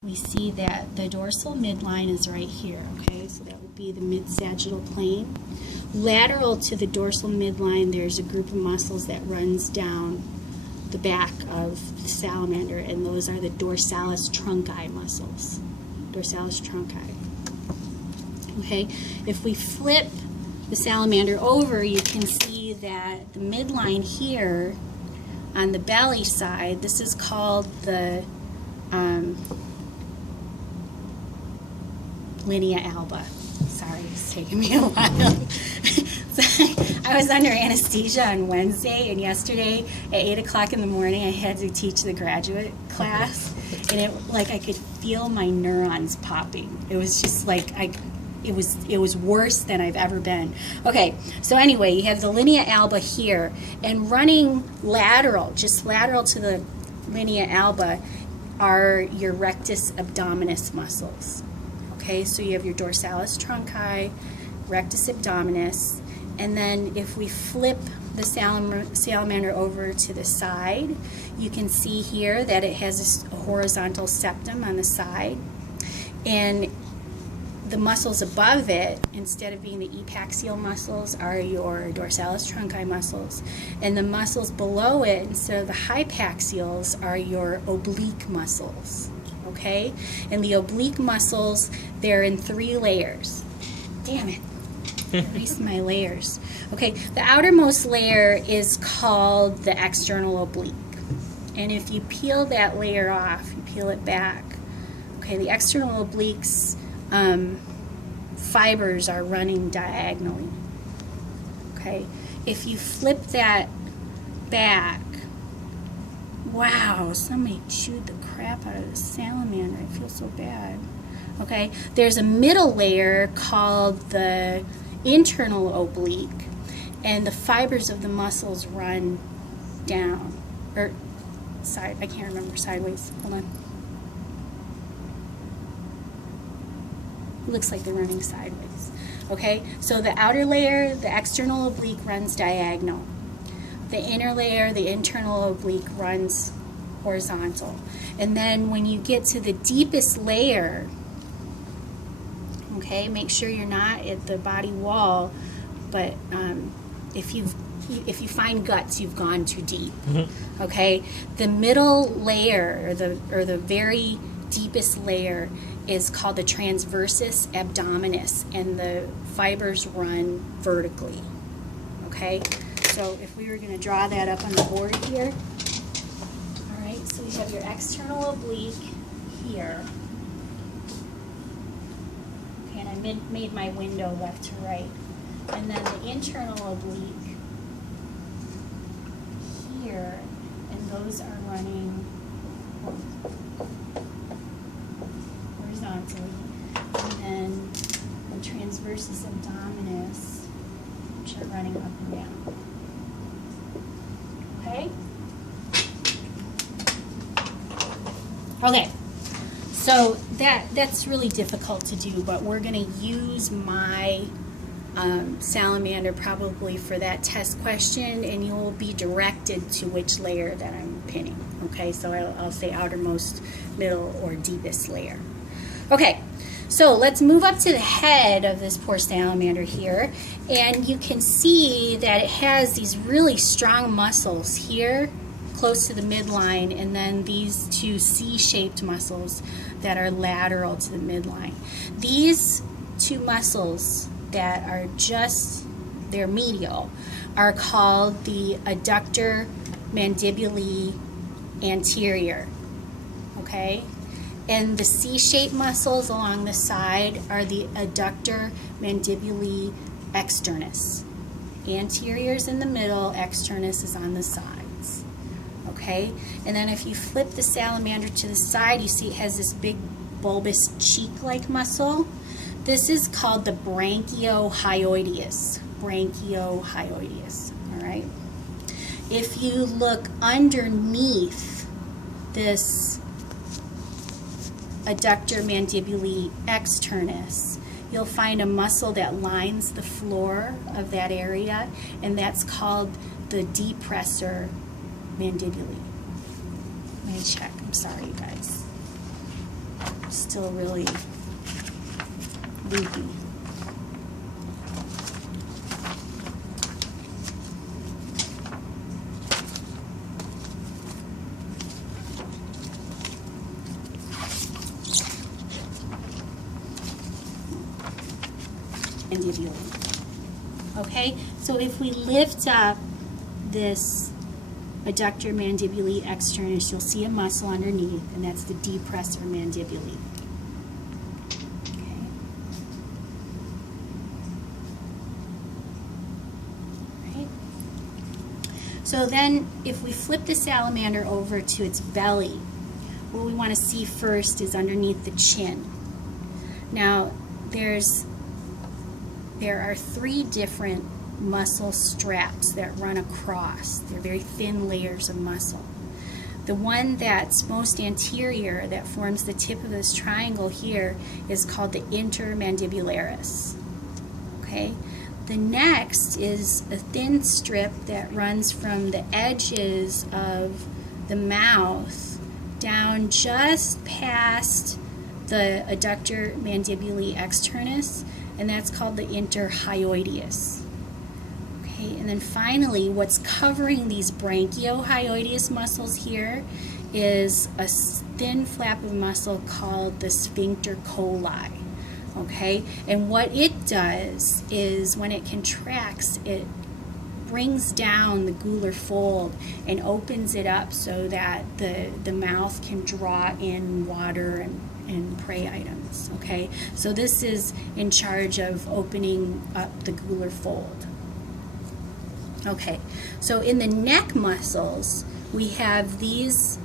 we see that the dorsal midline is right here, okay? So that would be the mid-sagittal plane. Lateral to the dorsal midline, there's a group of muscles that runs down the back of the salamander, and those are the dorsalis trunci muscles. Dorsalis trunci. Okay? If we flip the salamander over, you can see that the midline here on the belly side, this is called the Linea Alba. Sorry, it's taking me a while. So, I was under anesthesia on Wednesday, and yesterday at 8 o'clock in the morning I had to teach the graduate class, and I could feel my neurons popping. It was just like it was worse than I've ever been. Okay, so anyway, you have the Linea Alba here, and running lateral, just lateral to the Linea Alba, are your Rectus Abdominis muscles. Okay, so you have your Dorsalis trunci, Rectus Abdominis, and then if we flip the salamander over to the side, you can see here that it has a horizontal septum on the side, and the muscles above it, instead of being the epaxial muscles, are your dorsalis trunci muscles, and the muscles below it, instead of the hypaxials, are your oblique muscles. Okay, and the oblique muscles, they're in 3 layers. Damn it, erase my layers. Okay, the outermost layer is called the external oblique, and if you peel that layer off, you peel it back. Okay, the external obliques fibers are running diagonally. Okay, if you flip that back, wow, somebody chewed the crap out of the salamander. I feel so bad. Okay, there's a middle layer called the internal oblique, and the fibers of the muscles run down, or side, I can't remember, sideways. Hold on. Looks like they're running sideways. Okay, so the outer layer, the external oblique, runs diagonal. The inner layer, the internal oblique, runs horizontal. And then when you get to the deepest layer, okay, make sure you're not at the body wall, but if you find guts, you've gone too deep. Mm-hmm. Okay, the middle layer, or the very deepest layer, is called the Transversus Abdominus, and the fibers run vertically. Okay, so if we were going to draw that up on the board here, all right, so we have your external oblique here, okay, and I made my window left to right, and then the internal oblique here, and those are running horizontally, and then the Transversus Abdominis, which are running up and down. Okay? Okay, so that's really difficult to do, but we're going to use my salamander probably for that test question, and you will be directed to which layer that I'm pinning. Okay, so I'll say outermost, middle, or deepest layer. Okay, so let's move up to the head of this poor salamander here, and you can see that it has these really strong muscles here close to the midline, and then these 2 C-shaped muscles that are lateral to the midline. These 2 muscles that are they're medial, are called the adductor mandibuli anterior, okay? And the C-shaped muscles along the side are the adductor mandibuli externus. Anterior is in the middle, externus is on the sides. Okay? And then if you flip the salamander to the side, you see it has this big bulbous cheek-like muscle. This is called the branchiohyoideus. Branchiohyoideus. All right? If you look underneath this adductor mandibuli externus, you'll find a muscle that lines the floor of that area, and that's called the depressor mandibuli. Let me check. I'm sorry, you guys. still really loopy. Mandibulae. Okay, so if we lift up this adductor mandibular externus, you'll see a muscle underneath, and that's the depressor mandibular. Okay. Right. So then, if we flip the salamander over to its belly, what we want to see first is underneath the chin. Now, there are 3 different muscle straps that run across. They're very thin layers of muscle. The one that's most anterior, that forms the tip of this triangle here, is called the intermandibularis. Okay? The next is a thin strip that runs from the edges of the mouth down just past the adductor mandibular externus, and that's called the interhyoideus. Okay, and then finally, what's covering these branchiohyoideus muscles here is a thin flap of muscle called the Sphincter Coli. Okay, and what it does is when it contracts, it brings down the gular fold and opens it up so that the mouth can draw in water and prey items. Okay, so this is in charge of opening up the gular fold. Okay, so in the neck muscles, we have these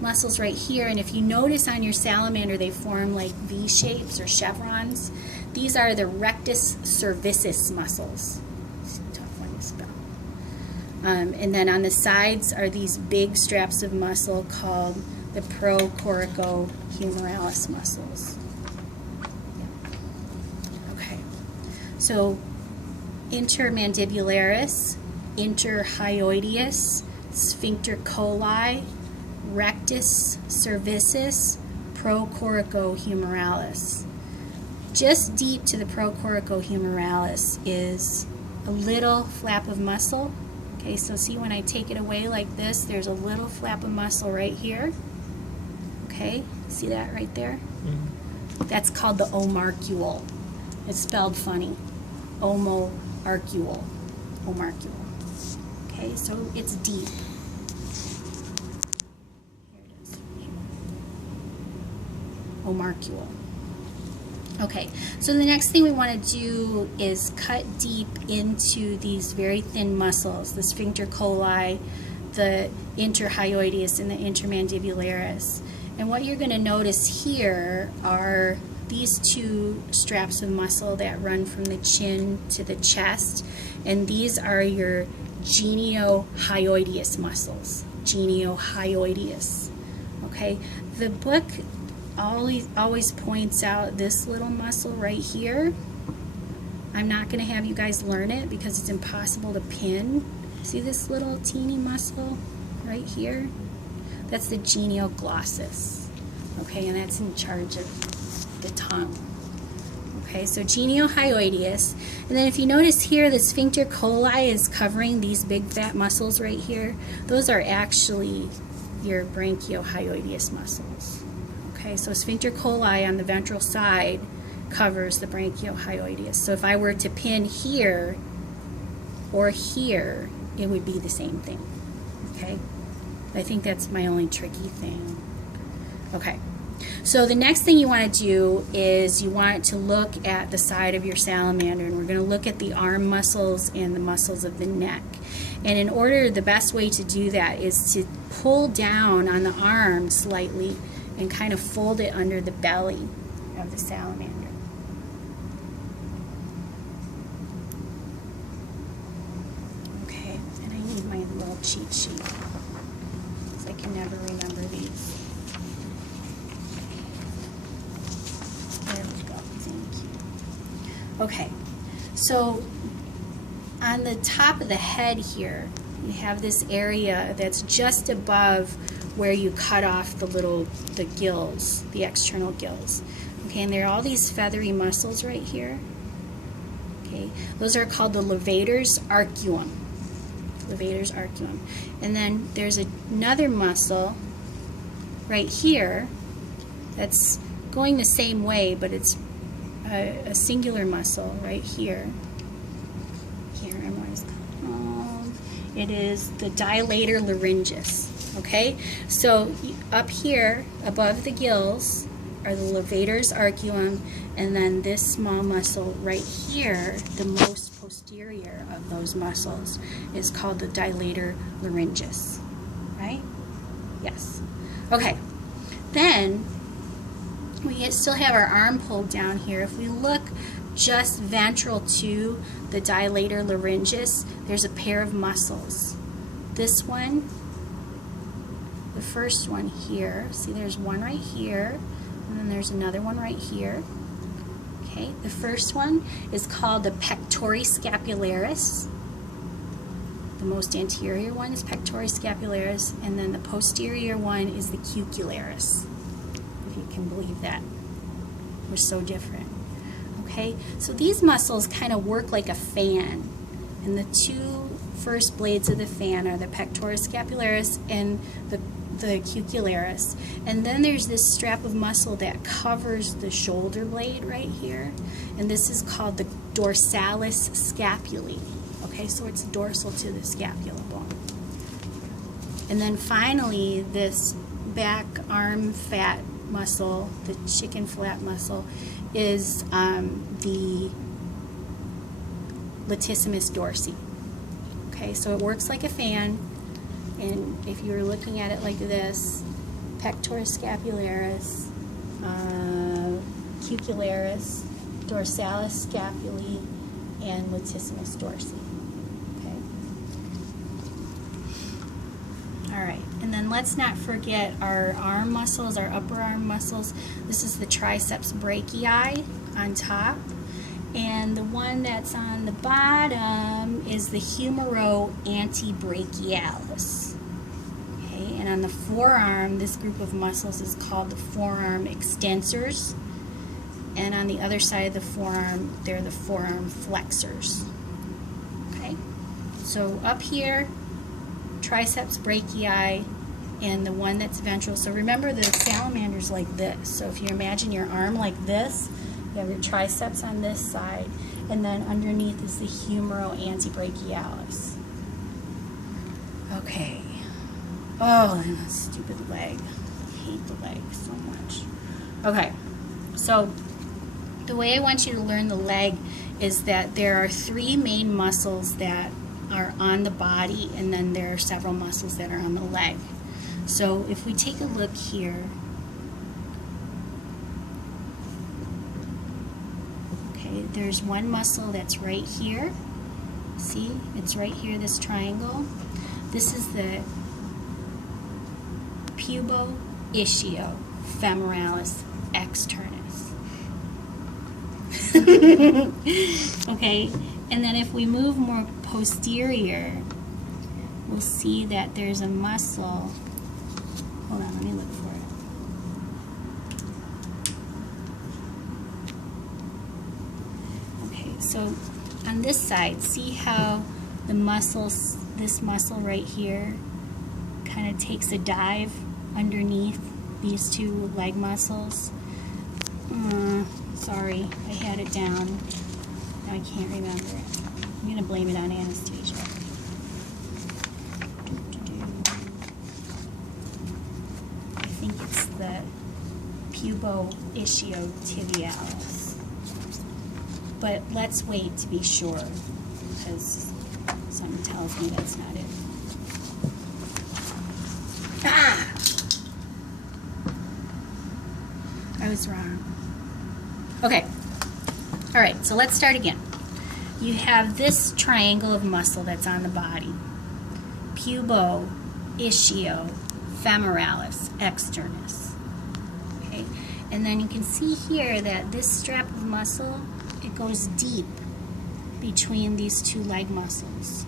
muscles right here, and if you notice on your salamander, they form like V shapes or chevrons. These are the rectus cervicis muscles. It's a tough one to spell. And then on the sides are these big straps of muscle called the procoricohumeralis muscles. Okay, so intermandibularis, interhyoideus, Sphincter Coli, rectus cervicis, procoricohumeralis. Just deep to the procoricohumeralis is a little flap of muscle. Okay, so see when I take it away like this, there's a little flap of muscle right here. Okay, see that right there? Mm-hmm. That's called the omarcule. It's spelled funny. Omoarcule. Omarcule. Okay, so it's deep. Here it is. Omarcule. Okay, so the next thing we want to do is cut deep into these very thin muscles, the Sphincter Coli, the interhyoideus, and the intermandibularis. And what you're going to notice here are these 2 straps of muscle that run from the chin to the chest, and these are your geniohyoideus muscles. Geniohyoideus. Okay, the book always points out this little muscle right here. I'm not going to have you guys learn it because it's impossible to pin. See this little teeny muscle right here? That's the genioglossus. Okay, and that's in charge of the tongue. Okay, so geniohyoideus. And then if you notice here, the Sphincter Coli is covering these big fat muscles right here. Those are actually your branchiohyoideus muscles. Okay, so Sphincter Coli on the ventral side covers the branchiohyoideus. So if I were to pin here or here, it would be the same thing. Okay, I think that's my only tricky thing. Okay, so the next thing you want to do is you want to look at the side of your salamander, and we're going to look at the arm muscles and the muscles of the neck. And in order, the best way to do that is to pull down on the arm slightly and kind of fold it under the belly of the salamander. Okay, and I need my little cheat sheet because I can never remember these. There we go, thank you. Okay, so on the top of the head here, you have this area that's just above where you cut off the gills, the external gills. Okay, and there are all these feathery muscles right here. Okay, those are called the levator's arcuum. Levator's arcuum. And then there's another muscle right here that's going the same way, but it's a singular muscle right here. Here, I remember what it's called. It is the dilator laryngeus. Okay, so up here above the gills are the levator's arcuum, and then this small muscle right here, the most posterior of those muscles, is called the dilator laryngeus. Right? Yes. Okay. Then we still have our arm pulled down here. If we look just ventral to the dilator laryngeus, there's a pair of muscles. This one, the first one here, see there's one right here, and then there's another one right here. Okay, the first one is called the Pectoris Scapularis. The most anterior one is Pectoris Scapularis, and then the posterior one is the Cucularis. If you can believe that. We're so different. Okay, so these muscles kind of work like a fan, and the two first blades of the fan are the Pectoris Scapularis and the Cucularis. And then there's this strap of muscle that covers the shoulder blade right here, and this is called the Dorsalis Scapula. Okay, so it's dorsal to the scapula bone. And then finally, this back arm fat muscle, the chicken flat muscle, is the latissimus dorsi. Okay, so it works like a fan, and if you were looking at it like this, Pectoris Scapularis, Cucularis, Dorsalis Scapulae, and latissimus dorsi. Okay. All right, and then let's not forget our arm muscles, our upper arm muscles. This is the triceps brachii on top, and the one that's on the bottom is the humero antebrachialis. Okay, and on the forearm, this group of muscles is called the forearm extensors, and on the other side of the forearm, they're the forearm flexors. Okay, so up here, triceps brachii, and the one that's ventral. So remember, the salamander's like this. So if you imagine your arm like this, you have your triceps on this side, and then underneath is the humero antebrachialis. Okay. Oh, and that stupid leg. I hate the leg so much. Okay, so the way I want you to learn the leg is that there are three main muscles that are on the body, and then there are several muscles that are on the leg. So if we take a look here, okay, there's one muscle that's right here. See, it's right here, this triangle. This is the pubo-ischiofemoralis externus. Okay, and then if we move more posterior, we'll see that there's a muscle. Hold on, let me look for it. Okay, so on this side, see how the muscles, this muscle right here, kind of takes a dive underneath these two leg muscles. Sorry, I had it down. Now I can't remember it. I'm going to blame it on anesthesia. I think it's the pubo-ischiofemoralis. But let's wait to be sure, because something tells me that's not it. Ah! I was wrong. Okay. All right, so let's start again. You have this triangle of muscle that's on the body. Pubo-ischiofemoralis externus. Okay? And then you can see here that this strap of muscle, it goes deep between these two leg muscles.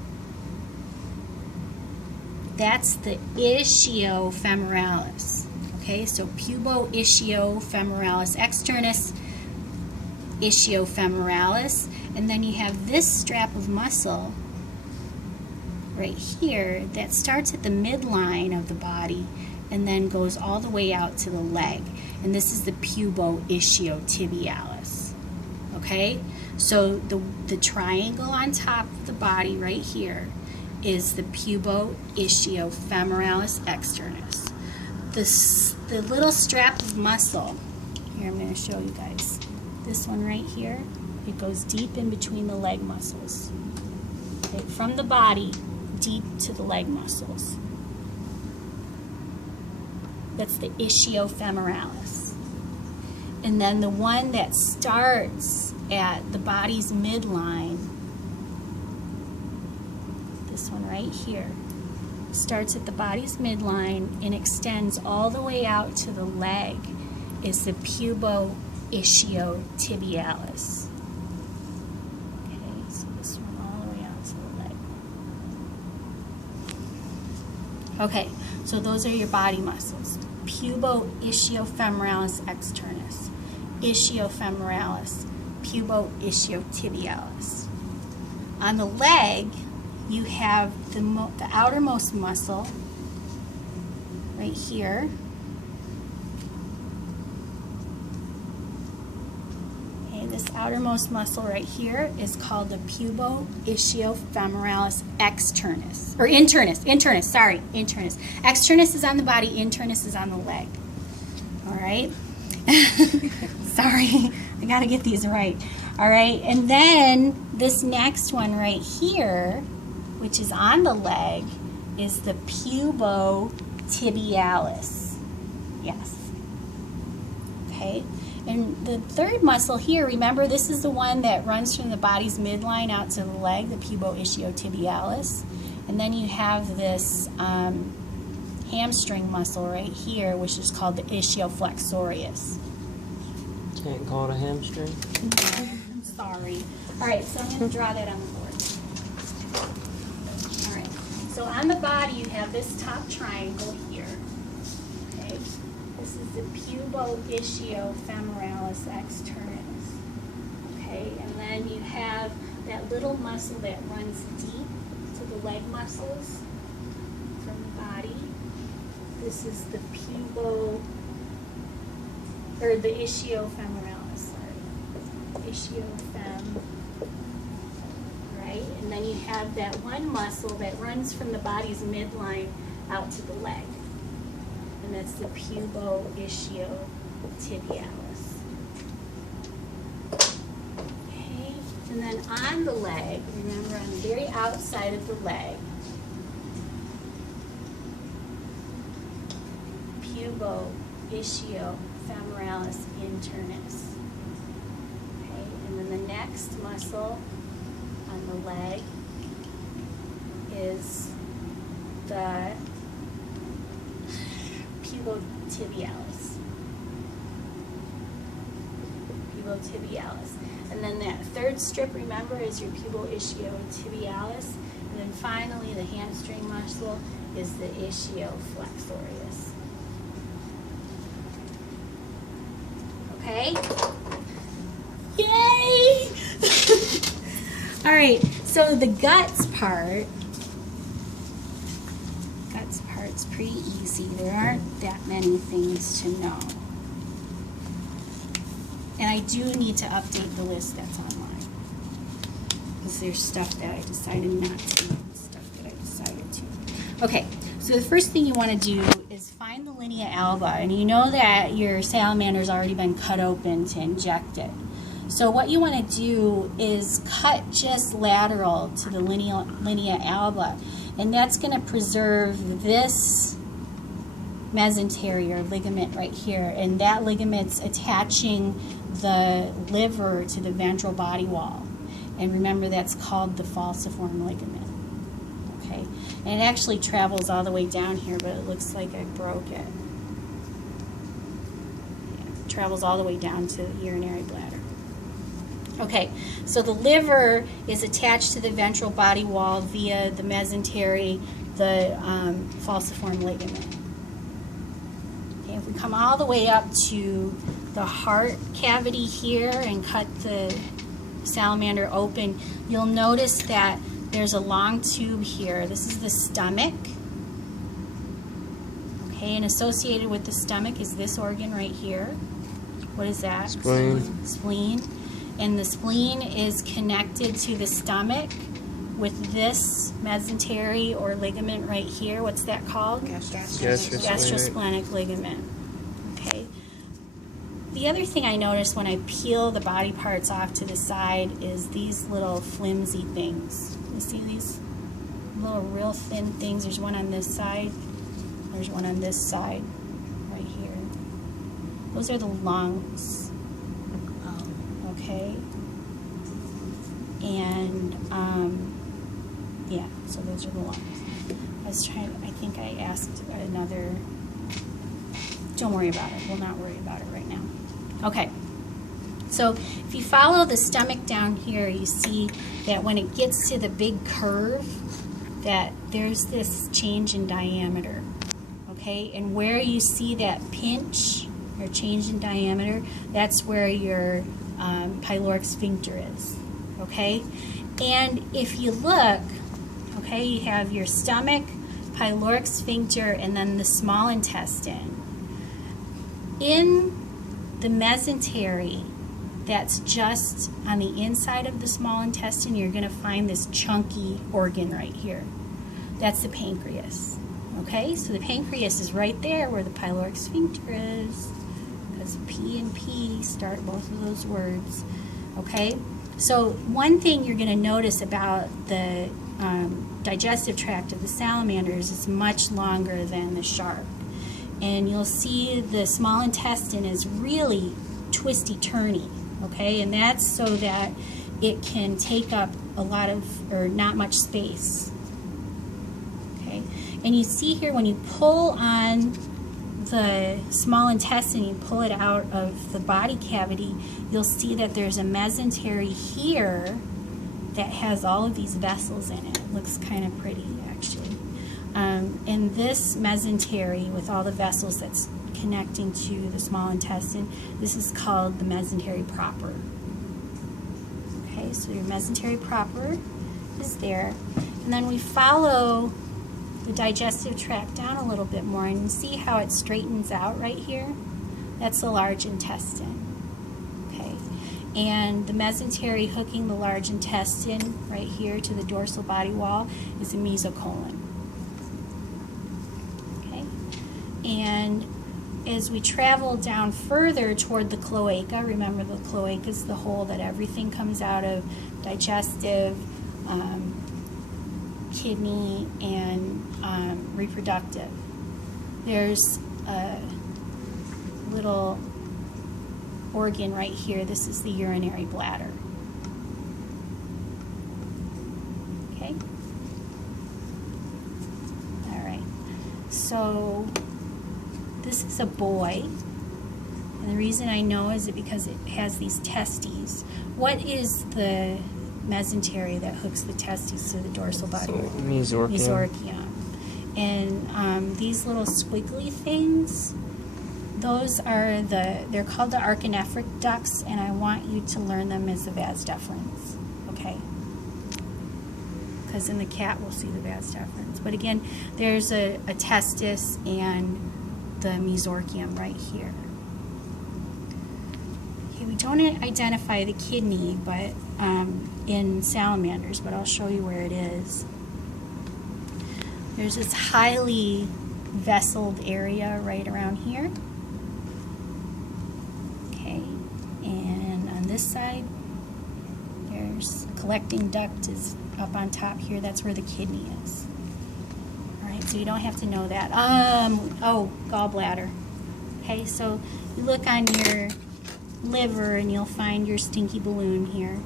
That's the ischiofemoralis. Okay, so pubo-ischiofemoralis externus, ischiofemoralis, and then you have this strap of muscle right here that starts at the midline of the body and then goes all the way out to the leg. And this is the pubo-ischiotibialis. Okay, so the triangle on top of the body right here is the pubo-ischiofemoralis externus. The little strap of muscle, here I'm going to show you guys. This one right here, it goes deep in between the leg muscles. Okay, from the body, deep to the leg muscles. That's the ischiofemoralis. And then the one that starts at the body's midline, this one right here, starts at the body's midline and extends all the way out to the leg, is the pubo-ischiotibialis. Okay, so this one all the way out to the leg. Okay, so those are your body muscles. Pubo-ischiofemoralis externus, ischiofemoralis, pubo-ischiotibialis. On the leg, you have the outermost muscle right here. Okay, this outermost muscle right here is called the pubo-ischiofemoralis externus, or internus. Externus is on the body, internus is on the leg. All right. Sorry, I gotta get these right. All right, and then this next one right here, which is on the leg, is the pubo-tibialis. Yes. Okay, and the third muscle here, remember this is the one that runs from the body's midline out to the leg, the pubo-ischiotibialis. And then you have this hamstring muscle right here, which is called the ischioflexorius. Can't call it a hamstring? I'm sorry. All right, so I'm going to draw that on the board. All right, so on the body you have this top triangle here. Okay, this is the pubo-ischiofemoralis externus. Okay, and then you have that little muscle that runs deep to the leg muscles from the body. This is the the ischiofemoralis, sorry. Ischiofem. Right? And then you have that one muscle that runs from the body's midline out to the leg. And that's the pubo-ischiotibialis. Okay? And then on the leg, remember on the very outside of the leg, pubo-ischiofemoralis internus. Okay, and then the next muscle on the leg is the pubotibialis. Pubotibialis. And then that third strip, remember, is your pubo-ischiotibialis. And then finally, the hamstring muscle is the ischioflexorius. Okay? Yay! All right, so the guts part's pretty easy. There aren't that many things to know. And I do need to update the list that's online. Because there's stuff that I decided not to do and stuff that I decided to. Okay, so the first thing you want to do is find the Linea Alba. And you know that your salamander's already been cut open to inject it. So what you want to do is cut just lateral to the Linea Alba. And that's going to preserve this mesentery or ligament right here. And that ligament's attaching the liver to the ventral body wall. And remember, that's called the falciform ligament. Okay? And it actually travels all the way down here, but it looks like I broke it. Yeah, it travels all the way down to the urinary bladder. Okay, so the liver is attached to the ventral body wall via the mesentery the falciform ligament. Okay, if we come all the way up to the heart cavity here and cut the salamander open, you'll notice that there's a long tube here. This is the stomach. Okay, and associated with the stomach is this organ right here. What is that? Spleen. Spleen. And the spleen is connected to the stomach with this mesentery or ligament right here. What's that called? Gastrosplenic ligament. Okay. The other thing I notice when I peel the body parts off to the side is these little flimsy things. You see these little real thin things? There's one on this side. There's one on this side right here. Those are the lungs. Okay. And yeah, so those are the lungs. I think I asked another, don't worry about it. We'll not worry about it right now. Okay, so if you follow the stomach down here, you see that when it gets to the big curve, that there's this change in diameter. Okay, and where you see that pinch or change in diameter, that's where your pyloric sphincter is. Okay, and if you look, okay, you have your stomach, pyloric sphincter, and then the small intestine. In the mesentery that's just on the inside of the small intestine, you're going to find this chunky organ right here. That's the pancreas. Okay, so the pancreas is right there where the pyloric sphincter is, because P and P start both of those words. Okay, so one thing you're going to notice about the digestive tract of the salamanders is much longer than the shark. And you'll see the small intestine is really twisty-turny, okay? And that's so that it can take up a lot of, or not much space, okay? And you see here when you pull on the small intestine, you pull it out of the body cavity, you'll see that there's a mesentery here that has all of these vessels in it. It looks kind of pretty, actually. And this mesentery with all the vessels that's connecting to the small intestine, this is called the mesentery proper. Okay, so your mesentery proper is there. And then we follow the digestive tract down a little bit more, and you see how it straightens out right here? That's the large intestine. Okay, and the mesentery hooking the large intestine right here to the dorsal body wall is the mesocolon. Okay, and as we travel down further toward the cloaca, remember the cloaca is the hole that everything comes out of, digestive, kidney, and reproductive. There's a little organ right here. This is the urinary bladder. Okay? All right. So this is a boy. And the reason I know is because it has these testes. What is the mesentery that hooks the testes to the dorsal body? Mesorchium. Mesorchium. And these little squiggly things, those are they're called the archinephric ducts, and I want you to learn them as the Vas Deferens, okay? Because in the cat we'll see the Vas Deferens. But again, there's a testis and the mesorchium right here. Okay, we don't identify the kidney, but in salamanders, but I'll show you where it is. There's this highly vesseled area right around here. Okay, and on this side, there's a collecting duct is up on top here. That's where the kidney is. All right, so you don't have to know that. Oh, gallbladder. Okay, so you look on your liver and you'll find your stinky balloon here.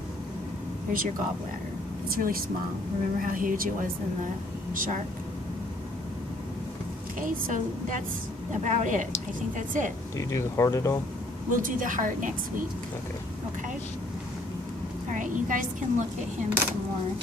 There's your gallbladder. It's really small. Remember how huge it was in the shark? Okay, so that's about it. I think that's it. Do you do the heart at all? We'll do the heart next week. Okay. Okay? All right, you guys can look at him some more.